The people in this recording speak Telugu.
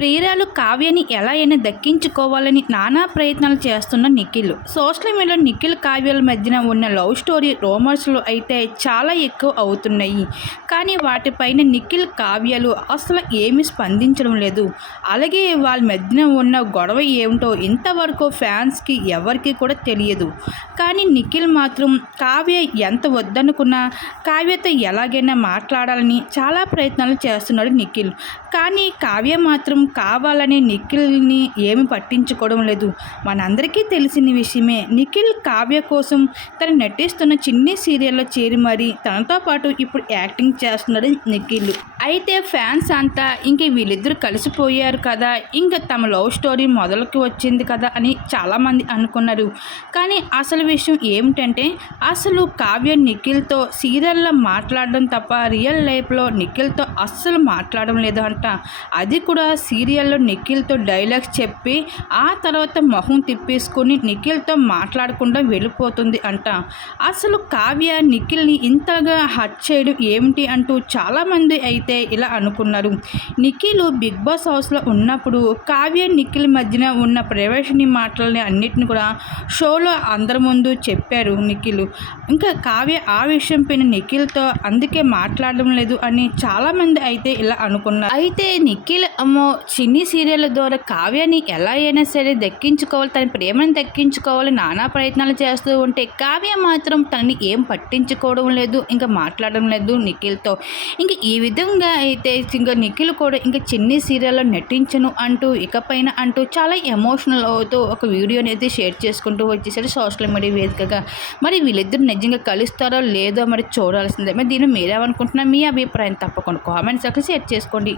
ప్రియురాలు కావ్యని ఎలా అయినా దక్కించుకోవాలని నానా ప్రయత్నాలు చేస్తున్న నిఖిల్. సోషల్ మీడియాలో నిఖిల్ కావ్యాల మధ్యన ఉన్న లవ్ స్టోరీ రోమర్స్లు అయితే చాలా ఎక్కువ అవుతున్నాయి. కానీ వాటిపైన నిఖిల్ కావ్యాలు అసలు ఏమీ స్పందించడం లేదు. అలాగే వాళ్ళ మధ్యన ఉన్న గొడవ ఏమిటో ఇంతవరకు ఫ్యాన్స్కి ఎవరికి కూడా తెలియదు. కానీ నిఖిల్ మాత్రం కావ్య ఎంత వద్దనుకున్నా కావ్యతో ఎలాగైనా మాట్లాడాలని చాలా ప్రయత్నాలు చేస్తున్నాడు నిఖిల్. కానీ కావ్య మాత్రం కావాలని నిఖిల్ని ఏమి పట్టించుకోవడం లేదు. మనందరికీ తెలిసిన విషయమే. నిఖిల్ కావ్య కోసం తను నటిస్తున్న చిన్ని సీరియల్లో చేరి మరి తనతో పాటు ఇప్పుడు యాక్టింగ్ చేస్తున్నాడు నిఖిల్. అయితే ఫ్యాన్స్ అంతా ఇంక వీళ్ళిద్దరు కలిసిపోయారు కదా. ఇంకా తమ లవ్ స్టోరీ మొదలుకి వచ్చింది కదా అని చాలామంది అనుకున్నారు. కానీ అసలు విషయం ఏమిటంటే అసలు కావ్య నిఖిల్తో సీరియల్లో మాట్లాడడం తప్ప రియల్ లైఫ్లో నిఖిల్తో అస్సలు మాట్లాడడం లేదు అంట అది కూడా సీ సీరియల్లో నిఖిల్తో డైలాగ్స్ చెప్పి ఆ తర్వాత మొహం తిప్పేసుకొని నిఖిల్తో మాట్లాడకుండా వెళ్ళిపోతుంది అంట. అసలు కావ్య నిఖిల్ని ఇంతగా హట్ చేయడం ఏమిటి అంటూ చాలామంది అయితే ఇలా అనుకున్నారు. నిఖిల్ బిగ్ బాస్ హౌస్లో ఉన్నప్పుడు కావ్య నిఖిల్ మధ్యన ఉన్న ప్రవేశని మాటలని అన్నిటిని కూడా షోలో అందరి ముందు చెప్పారు నిఖిల్. ఇంకా కావ్య ఆ విషయం పైన నిఖిల్తో అందుకే మాట్లాడడం లేదు అని చాలామంది అయితే ఇలా అనుకున్నారు. అయితే నిఖిల్ అమ్మో చిన్ని సీరియల్ ద్వారా కావ్యాన్ని ఎలా అయినా సరే దక్కించుకోవాలి తన ప్రేమను దక్కించుకోవాలి నానా ప్రయత్నాలు చేస్తూ ఉంటే కావ్య మాత్రం తనని ఏం పట్టించుకోవడం లేదు ఇంకా మాట్లాడడం లేదు నిఖిల్తో. ఇంకా ఈ విధంగా అయితే ఇంకా నిఖిల్ కూడా ఇంకా చిన్ని సీరియల్లో నటించను అంటూ ఇకపైన అంటూ చాలా ఎమోషనల్ అవుతూ ఒక వీడియోని అయితే షేర్ చేసుకుంటూ వచ్చేసరి సోషల్ మీడియా వేదికగా. మరి వీళ్ళిద్దరు నిజంగా కలుస్తారో లేదో మరి చూడాల్సిందే. మరి దీన్ని మీరేమనుకుంటున్నా మీ అభిప్రాయం తప్పకుండా కామెంట్స్ ఒక షేర్ చేసుకోండి.